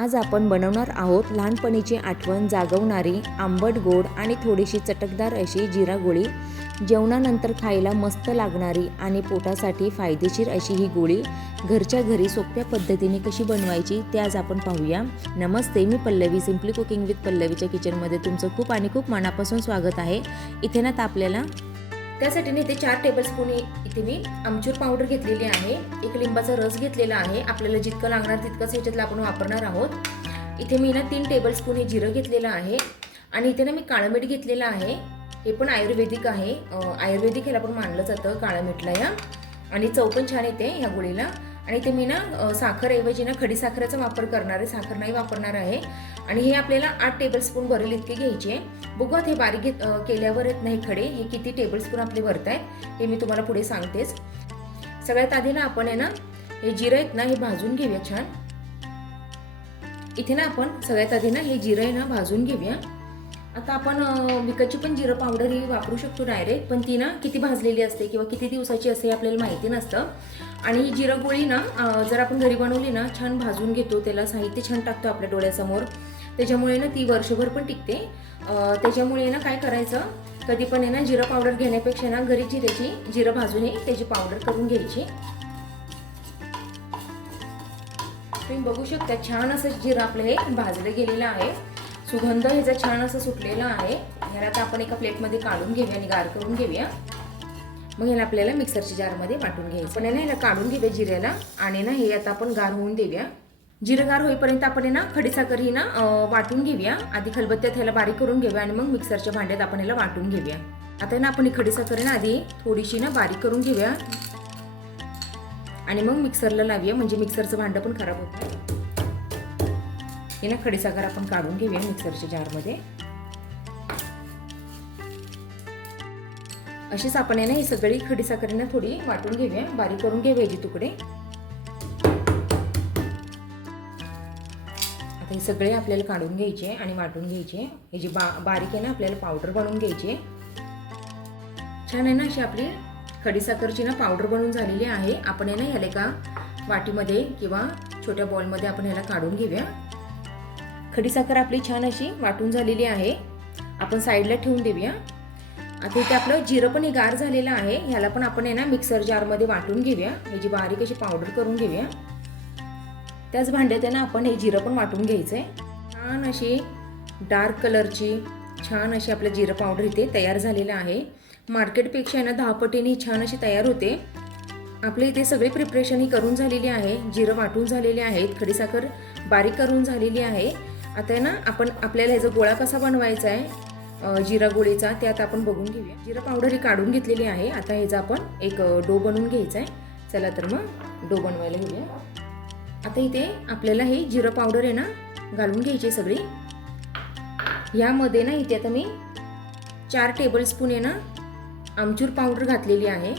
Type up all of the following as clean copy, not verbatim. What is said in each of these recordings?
आज आपण बनवणार आहोत लहानपणीची आठवण जागवणारी आंबट गोड आणि थोडीशी चटकदार अशी जिरा गोळी। जेवणानंतर खायला मस्त लागणारी आणि पोटासाठी फायदेशीर अशी ही गोळी घरच्या घरी सोप्या पद्धतीने कशी बनवायची ते आज आपण पाहूया। नमस्ते, मी पल्लवी, सिम्पली कुकिंग विथ पल्लवीच्या किचनमध्ये तुमचं खूप मनापासून स्वागत आहे। इथे ना आपल्याला त्यासाठी इथे 4 टेबलस्पून इथे मी आमचूर पावडर घेतलेली आहे, एक लिंबाचा रस घेतलेला आहे। आपल्याला जितकं लागणार तितकंच ह्याच्यातलं आपण वापरणार आहोत। इथे मी ना 3 टेबलस्पून हे जिरं घेतलेलं आहे आणि इथे ना मी काळं मीठ घेतलेलं आहे। हे पण आयुर्वेदिक आहे, आयुर्वेदिक ह्याला पण मानलं जातं काळं मीठला या, आणि चव पण छान येते ह्या गोळीला। आणि इथे मी ना साखरऐवजी ना खडी साखरेचा वापर करणार आहे, साखर नाही वापरणार आहे। आणि हे आपल्याला 8 टेबलस्पून भरेल इतके घ्यायचे। बघूयात हे बारीक केल्यावर येत नाही खडे, हे किती टेबलस्पून आपले भरत आहेत हे मी तुम्हाला पुढे सांगतेच। सगळ्यात आधी ना आपण आहे ना हे जिरं आहेत ना हे भाजून घेऊया छान। इथे ना आपण सगळ्यात आधी ना हे जिरं आहे ना भाजून घेऊया। आता आपण विकतची पण जिरं पावडर ही वापरू शकतो डायरेक्ट, पण ती ना किती भाजलेली असते किंवा किती दिवसाची असते आपल्याला माहिती नसतं। आणि ही जिरं गोळी ना जर आपण घरी बनवली ना छान भाजून घेतो, त्याला साहित्य छान टाकतो आपल्या डोळ्यासमोर, त्याच्यामुळे ना ती वर्षभर पण टिकते। त्याच्यामुळे ना काय करायचं, कधी पण आहे ना जिरं पावडर घेण्यापेक्षा ना घरी जिरं भाजून त्याची पावडर करून घ्यायची। तुम्ही बघू शकता छान असं जिरं आपलं हे भाजलं गेलेलं आहे, सुगंध ह्याचा छान असं सुटलेला आहे। ह्याला आता आपण एका प्लेटमध्ये काढून घेऊया आणि गार करून घेऊया। मग ह्याला आपल्याला मिक्सरच्या जारमध्ये वाटून घ्यायचं। आपण ना ह्याला काढून घेऊया जिऱ्याला आणि ना हे आता आपण गार होऊन देऊया। जिरं गार होईपर्यंत आपण ना खडीसाखर ही ना वाटून घेऊया। आधी खलबत्त्यात ह्याला बारीक करून घेऊया आणि मग मिक्सरच्या भांड्यात आपण ह्याला वाटून घेऊया। आता ना आपण ही खडीसाखर ना आधी थोडीशी ना बारीक करून घेऊया आणि मग मिक्सरला लावूया, म्हणजे मिक्सरचं भांडं पण खराब होत नाही। हे ना खडीसाखर आपण काढून घेऊया मिक्सरच्या जारमध्ये। अशीच आपण ना ही सगळी खडीसाखर ना थोडी वाटून घेऊया, बारीक करून घेऊया याचे तुकडे। आता हे सगळे आपल्याला काढून घ्यायचे आणि वाटून घ्यायचे। हे जी बारीक आहे ना आपल्याला पावडर बनवून घ्यायची। छान आहे ना अशी आपली खडीसाखरची ना पावडर बनवून झालेली आहे। आपण ना ह्याला एका वाटीमध्ये किंवा छोट्या बॉलमध्ये आपण ह्याला काढून घेऊया। खडीसाखर आपली छान अशी वाटून झालेली आहे, आपण साईडला ठेवून देऊया। आता इथे आपलं जिरं पण हे गार झालेलं आहे, ह्याला पण आपण ना मिक्सर जारमध्ये वाटून घेऊया, ह्याची बारीक अशी पावडर करून घेऊया। त्याच भांड्यात ना आपण हे जिरं पण वाटून घ्यायचंय। छान अशी डार्क कलरची छान अशी आपलं जिरं पावडर इथे तयार झालेलं आहे। मार्केटपेक्षा ना 10 पटीने छान अशी तयार होते। आपले इथे सगळे प्रिपरेशन ही करून झालेली आहे, जिरं वाटून झालेले आहेत, खडीसाखर बारीक करून झालेली आहे। आता ना आपण आपल्याला ह्याचा गोळा कसा बनवायचा आहे जिरा गोळीचा ते आता आपण बघून घेऊया। जिरा पावडर ही काढून घेतलेली आहे। आता ह्याचा आपण एक डो बनवून घ्यायचा आहे। चला तर मग डो बनवायला घेऊया। आता इथे आपल्याला हे जिरा पावडर आहे ना घालून घ्यायची सगळी। यामध्ये ना इथे आता मी 4 टेबलस्पून आहे ना आमचूर पावडर घातलेली आहे,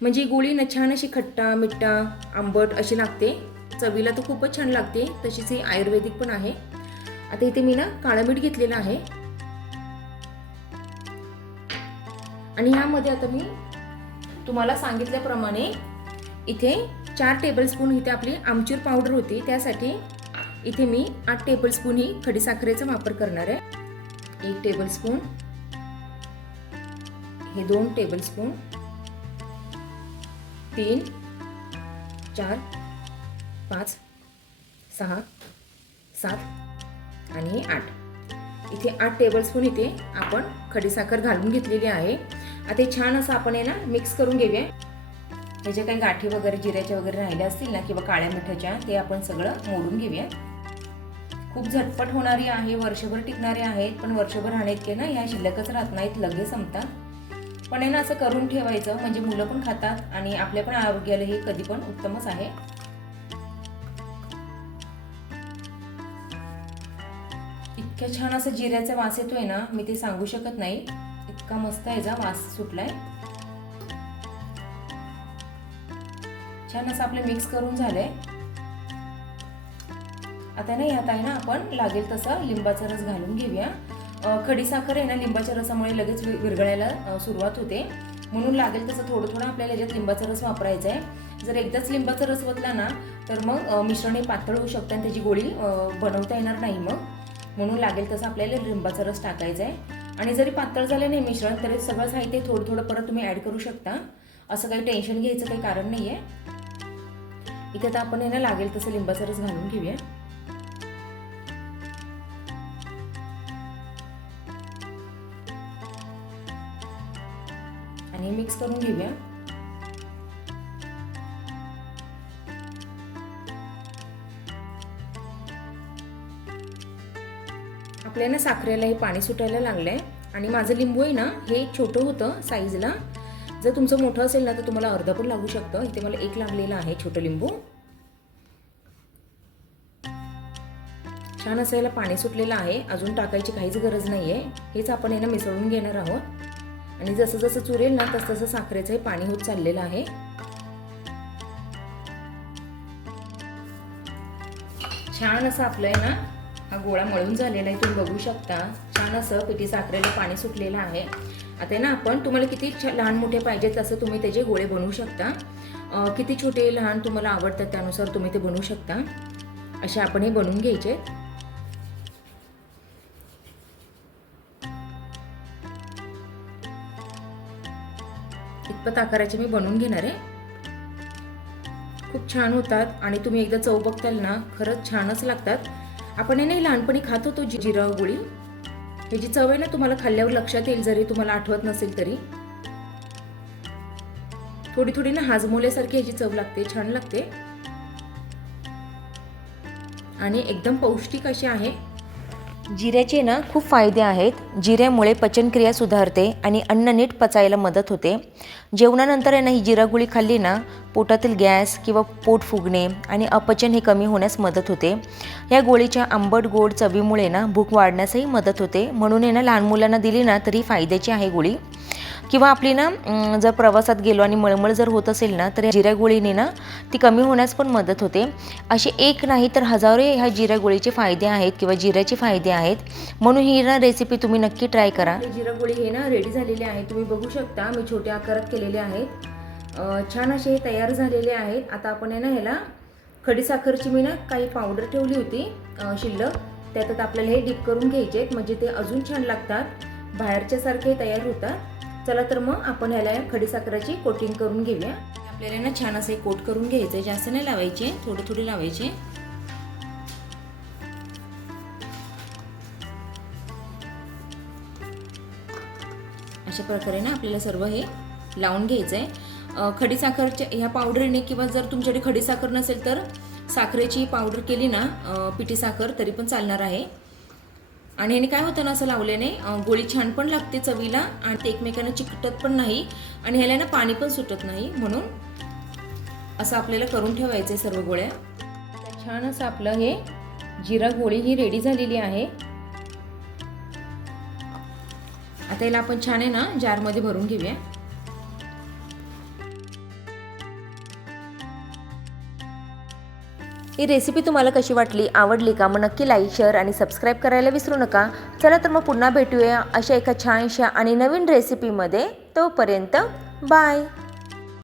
म्हणजे गोळी ना छान अशी खट्टा मिठ्ठा आंबट अशी लागते, चवीला तर खूपच छान लागते, तशीच ही आयुर्वेदिक पण आहे। आता इथे मी ना काळं मीठ घेतलेलं आहे आणि यामध्ये आता मी तुम्हाला सांगितल्याप्रमाणे इथे 4 टेबलस्पून इथे आपली आमचूर पावडर होती, त्यासाठी इथे मी 8 टेबलस्पून ही खडीसाखरेचा वापर करणार आहे। 1 टेबलस्पून, हे 2 टेबलस्पून, 3, 4, 5, 6, 7 आणि 8। इथे 8 टेबलस्पून इथे आपण खडीसाखर घालून घेतलेली आहे। आता हे छान असं आपण ना मिक्स करून घेऊया। ह्याच्या काही गाठी वगैरे जिऱ्याच्या वगैरे राहिल्या असतील ना किंवा काळ्या मिठाच्या, ते आपण सगळं मोडून घेऊया। खूप झटपट होणारी आहे, वर्षभर टिकणारे आहेत, पण वर्षभर राहण्यात की ना ह्या शिल्लकच राहत नाहीत, लगेच संपतात। पण ना असं करून ठेवायचं, म्हणजे मुलं पण खातात आणि आपल्या पण आरोग्याला हे कधी पण उत्तमच आहे। इतक्या छान असं जिऱ्याचा वास येतोय ना, मी ते सांगू शकत नाही, इतका मस्त ह्याचा वास सुटलाय। छान असं आपलं मिक्स करून झालंय। आता ना यात आहे ना आपण लागेल तसं लिंबाचा रस घालून घेऊया। खडीसाखर आहे ना लिंबाच्या रसामुळे लगेच विरघळायला सुरुवात होते, म्हणून लागेल तसं थोडं थोडं आपल्याला याच्यात लिंबाचा रस वापरायचा आहे. जर एकदाच लिंबाचा रस ओतला ना तर मग मिश्रण हे पातळ होऊ शकतं आणि त्याची गोळी बनवता येणार नाही. मग म्हणून लागेल तसं आपल्याला लिंबाचा रस टाकायचा आहे. आणि जरी पातळ झालं नाही मिश्रण तरी सगळं साहित्य थोडं थोडं परत तुम्ही ॲड करू शकता. असं काही टेन्शन घ्यायचं काही कारण नाही आहे. इथे तर आपण ना लागेल तसं लिंबाचा रस घालून घेऊया. आणि मिक्स करून घेऊया. आपल्याला ना साखरेला हे पाणी सुटायला लागलंय आणि माझं लिंबू आहे ना हे छोटं होतं साईजला. जर तुमचं मोठं असेल ना तर तुम्हाला अर्धा पण लागू शकतं. इथे मला एक लागलेलं आहे छोटं लिंबू. छान असं याला पाणी सुटलेलं आहे. अजून टाकायची काहीच गरज नाही आहे. हेच आपण याला मिसळून घेणार आहोत. आणि जसं जसं चुरेल ना तसं तसं साखरेचं हे पाणी होत चाललेलं आहे. छान असं आपलं आहे ना हा गोळा मळून झालेला आहे. तुम्ही बघू शकता छान असं पिठी साखरेला पाणी सुटलेलं आहे. आता ना आपण तुम्हाला किती लहान मोठे पाहिजेत तसं तुम्ही त्याचे गोळे बनवू शकता. किती छोटे लहान तुम्हाला आवडतात त्यानुसार तुम्ही ते बनवू शकता. असे आपण हे बनवून घ्यायचे. इतपत आकाराचे मी बनवून घेणार आहे. खूप छान होतात आणि तुम्ही एकदा चव बघताल ना खरंच छानच लागतात. आपण नाही लहानपणी खात होतो जिरा गोळी. ह्याची चव आहे ना तुम्हाला खाल्ल्यावर लक्षात येईल जरी तुम्हाला आठवत नसेल तरी. थोडी थोडी ना हाजमोल्यासारखी ह्याची चव लागते. छान लागते आणि एकदम पौष्टिक अशी आहे. जिऱ्याचे ना खूप फायदे आहेत. जिऱ्यामुळे पचनक्रिया सुधारते आणि अन्न नीट पचायला मदत होते. जेवणानंतर आहे ना ही जिरा गोळी खाल्ली ना पोटातील गॅस किंवा पोट फुगणे आणि अपचन हे कमी होण्यास मदत होते. या गोळीच्या आंबट गोड चवीमुळे ना भूक वाढण्यासही मदत होते. म्हणून आहे ना लहान मुलांना दिली ना तरी फायद्याची आहे गोळी. किंवा आपली ना जर प्रवासात गेलो आणि मळमळ जर होत असेल ना तर जिऱ्या गोळीने ना ती कमी होण्यास पण मदत होते. असे एक नाही तर हजारो ह्या जिऱ्या गोळीचे फायदे आहेत किंवा जिऱ्याचे फायदे आहेत. म्हणून ही ना रेसिपी तुम्ही नक्की ट्राय करा. जिरा गोळी हे ना रेडी झालेले आहे. तुम्ही बघू शकता मी छोट्या आकारात केलेले आहेत. छान असे तयार झालेले आहेत. आता आपण आहे ना ह्याला खडीसाखरची मी ना काही पावडर ठेवली होती शिल्लक. त्यात आपल्याला हे डीप करून घ्यायचे म्हणजे ते अजून छान लागतात. बाहेरच्या सारखे तयार होतात. चला तर मग आपण ह्याला खडीसाखराची कोटिंग करून घेऊया. आपल्याला ना छान असे कोट करून घ्यायचे. जास्त नाही लावायचे, थोडे थोडे लावायचे. अशा प्रकारे ना आपल्याला सर्व हे लावून घ्यायचं आहे. खडीसाखरच्या ह्या पावडरने किंवा जर तुमच्याकडे खडीसाखर नसेल तर साखरेची पावडर केली ना पिठी साखर तरी पण चालणार आहे. आणि ह्याने काय होतं ना असं लावल्याने गोळी छान पण लागते चवीला आणि ते एकमेकांना चिकटत पण नाही आणि ह्याला ना पाणी पण सुटत नाही. म्हणून असं आपल्याला करून ठेवायचं आहे सर्व गोळ्या. छान असं आपलं हे जिरा गोळी ही रेडी झालेली आहे. आता याला आपण छान आहे ना जारमध्ये भरून घेऊया. ही रेसिपी तुम्हाला कशी वाटली, आवडली का? मग नक्की लाईक, शेअर आणि सबस्क्राईब करायला विसरू नका. चला तर मग पुन्हा भेटूया अशा एका छानशा आणि नवीन रेसिपीमध्ये. तोपर्यंत बाय.